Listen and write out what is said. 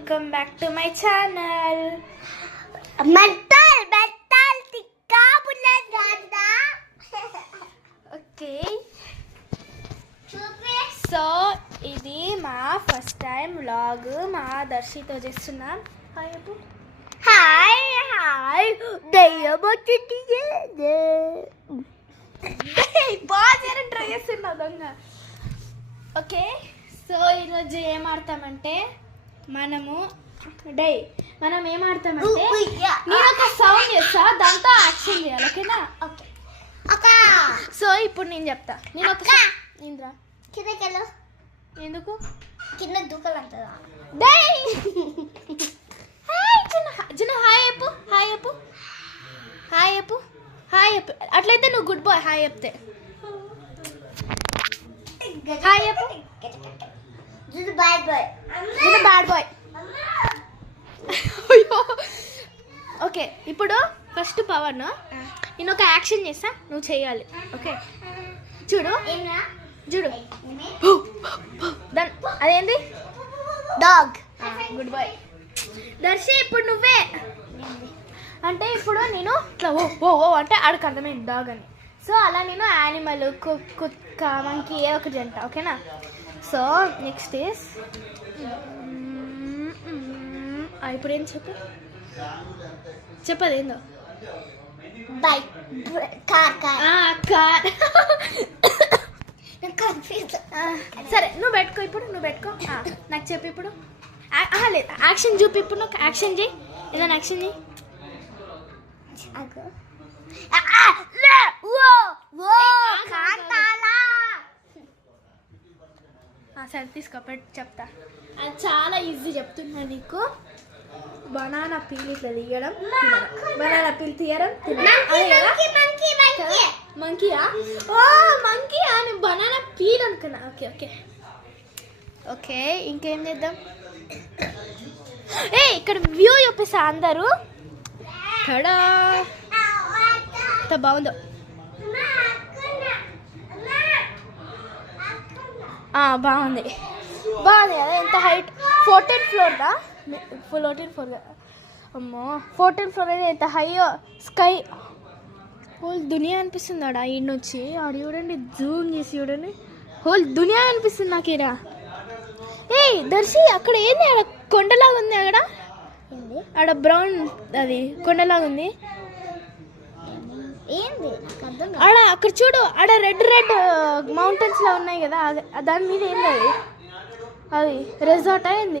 Welcome back to my channel. Okay, so ఇది మా first time vlog. మా దర్శితో చేస్తున్నాం. హాయ్ అప్పు. హాయ్ దయ్యం వచ్చింది. బాగా ట్రై చేస్తున్నా దొంగ. ఓకే, సో ఈరోజు ఏం ఆడతామంటే మనం ఏం ఆడతామంటే నేను ఒక సౌండ్ చేస్తా, దాంతో యాక్షన్ చేయాలి. ఓకేనా? ఓకే. సో ఇప్పుడు నేను చెప్తా. నేను ఒక ఇంద్రా కిందకెళ్ళు. ఎందుకు కింద దూకాలంటదా? జన హాయ్ చెప్పు, హాయ్ చెప్పు, హాయ్ చెప్పు, హాయ్ చెప్పు. అట్లయితే నువ్వు గుడ్ బాయ్. హాయ్ చెప్తే హాయ్ చెప్పు. Bad boy. Bad boy. Okay, ఇప్పుడు ఫస్ట్ పవన్ నేను ఒక యాక్షన్ చేస్తా, నువ్వు చేయాలి. ఓకే, చూడు చూడు. అదేంటి? డాగ్. Good bye. దర్శి ఇప్పుడు నువ్వే అంటే ఇప్పుడు నేను ఇట్లా ఓ ఓ ఓ అంటే ఆడికి అర్థమైంది డాగ్ అని. సో అలా నేను యానిమల్, కుక్క, మంకీ ఏ ఒక జంట. ఓకేనా? సో నెక్స్ట్ ఈస్ ఇప్పుడు ఏం చెప్పదు ఏందో. బైక్. కార్. కార్. సరే నువ్వు పెట్టుకో. ఇప్పుడు నువ్వు పెట్టుకో. నాకు చెప్పు ఇప్పుడు. లేదు, యాక్షన్ చూపి. ఇప్పుడు నువ్వు యాక్షన్ చేయి. ఏదైనా యాక్షన్ చేయి. సరే తీసుకో, చెప్తా. అది చాలా ఈజీ చెప్తున్నా నీకు. బనానా పీల్ ఇట్లా తీయడం, బనానా పీల్ తీయడం, మంకీయా? ఓ మంకీయా? నేను బనానా పీల్ అనుకున్నా. ఓకే ఓకే ఓకే, ఇంకేం చేద్దాం? ఇక్కడ వ్యూ చూపిస్తా అందరూ. ఇక్కడ ఎంత బాగుందో. బాగుంది బాగుంది కదా. ఎంత హైట్? 14th floor దా? 14th floor. అమ్మో 14th floor అయితే ఎంత హై స్కై. హోల్ దునియా అనిపిస్తుంది ఆడ. ఈ నుంచి ఆడ చూడండి, జూమ్ చేసి చూడండి. హోల్ దునియా అనిపిస్తుంది నాకు ఈడ. దర్శి అక్కడ ఏంది? ఆడ కొండలాగా ఉంది. ఆడ బ్రౌన్ అది కొండలాగా ఉంది. ఏంది? ఆడ అక్కడ చూడు, ఆడ రెడ్ మౌంటైన్స్ లా ఉన్నాయి కదా, దాని మీద ఏంది అది? అది రిసార్ట్ అయింది.